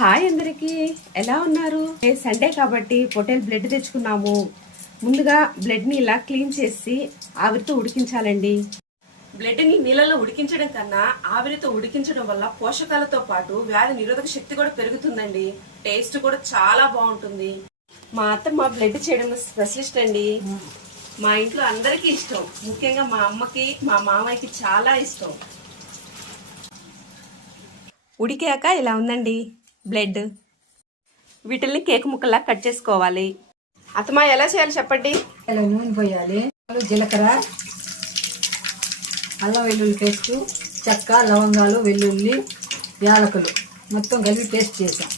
Hi అందరికి. ఎలా ఉన్నారు? సండే కాబట్టి పొటేల్ బ్లడ్ తెచ్చుకున్నాము. ముందుగా బ్లడ్ని ఇలా క్లీన్ చేసి ఆవిరితో ఉడికించాలండి. బ్లడ్ని నీళ్ళలో ఉడికించడం కన్నా ఆవిరితో ఉడికించడం వల్ల పోషకాలతో పాటు వ్యాధి నిరోధక శక్తి కూడా పెరుగుతుందండి. టేస్ట్ కూడా చాలా బాగుంటుంది. మా అత్త మా బ్లడ్ చేయడంలో స్పెషలిస్ట్ అండి. మా ఇంట్లో అందరికీ ఇష్టం. ముఖ్యంగా మా అమ్మకి మా మామయ్యకి చాలా ఇష్టం. ఉడికాక ఇలా ఉందండి. బ్లడ్. వీటిల్ని కేక్ ముక్కలా కట్ చేసుకోవాలి. అత్తమా ఎలా చేయాలి చెప్పండి? ఇలా నూనె పోయాలి. జీలకర్ర అల్లం వెల్లుల్లి పేస్ట్ చెక్క లవంగాలు వెల్లుల్లి యాలకులు. మొత్తం కలిపి పేస్ట్ చేసాం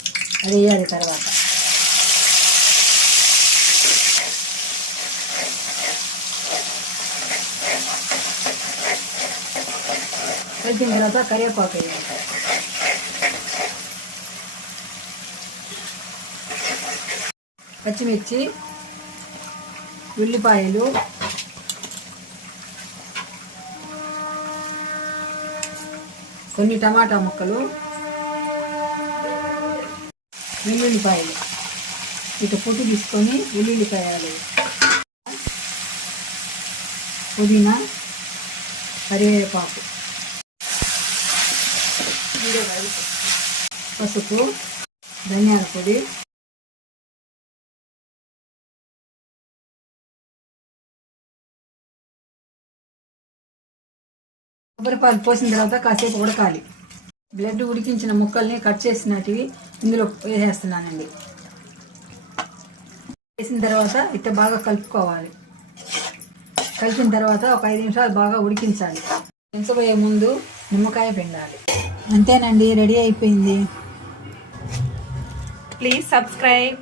అది వేయాలి తర్వాత. కలిపిన తర్వాత కరివేపాకు వేయాలి. పచ్చిమిర్చి ఉల్లిపాయలు కొన్ని టమాటా ముక్కలు వెల్లుల్లిపాయలు. ఇక పొట్టు తీసుకొని వెల్లుల్లిపాయలు పుదీనా కరివేపాకు. పసుపు ధనియాల పొడి. కొబ్బరిపాలు పోసిన తర్వాత కాసేపు ఉడకాలి. బ్లడ్ ఉడికించిన ముక్కల్ని కట్ చేసినటివి ఇందులో వేసేస్తున్నానండి. వేసిన తర్వాత ఇట్ట బాగా కలుపుకోవాలి. కలిపిన తర్వాత ఒక ఐదు నిమిషాలు బాగా ఉడికించాలి. పెంచబోయే ముందు నిమ్మకాయ పిండాలి. అంతేనండి రెడీ అయిపోయింది. Please subscribe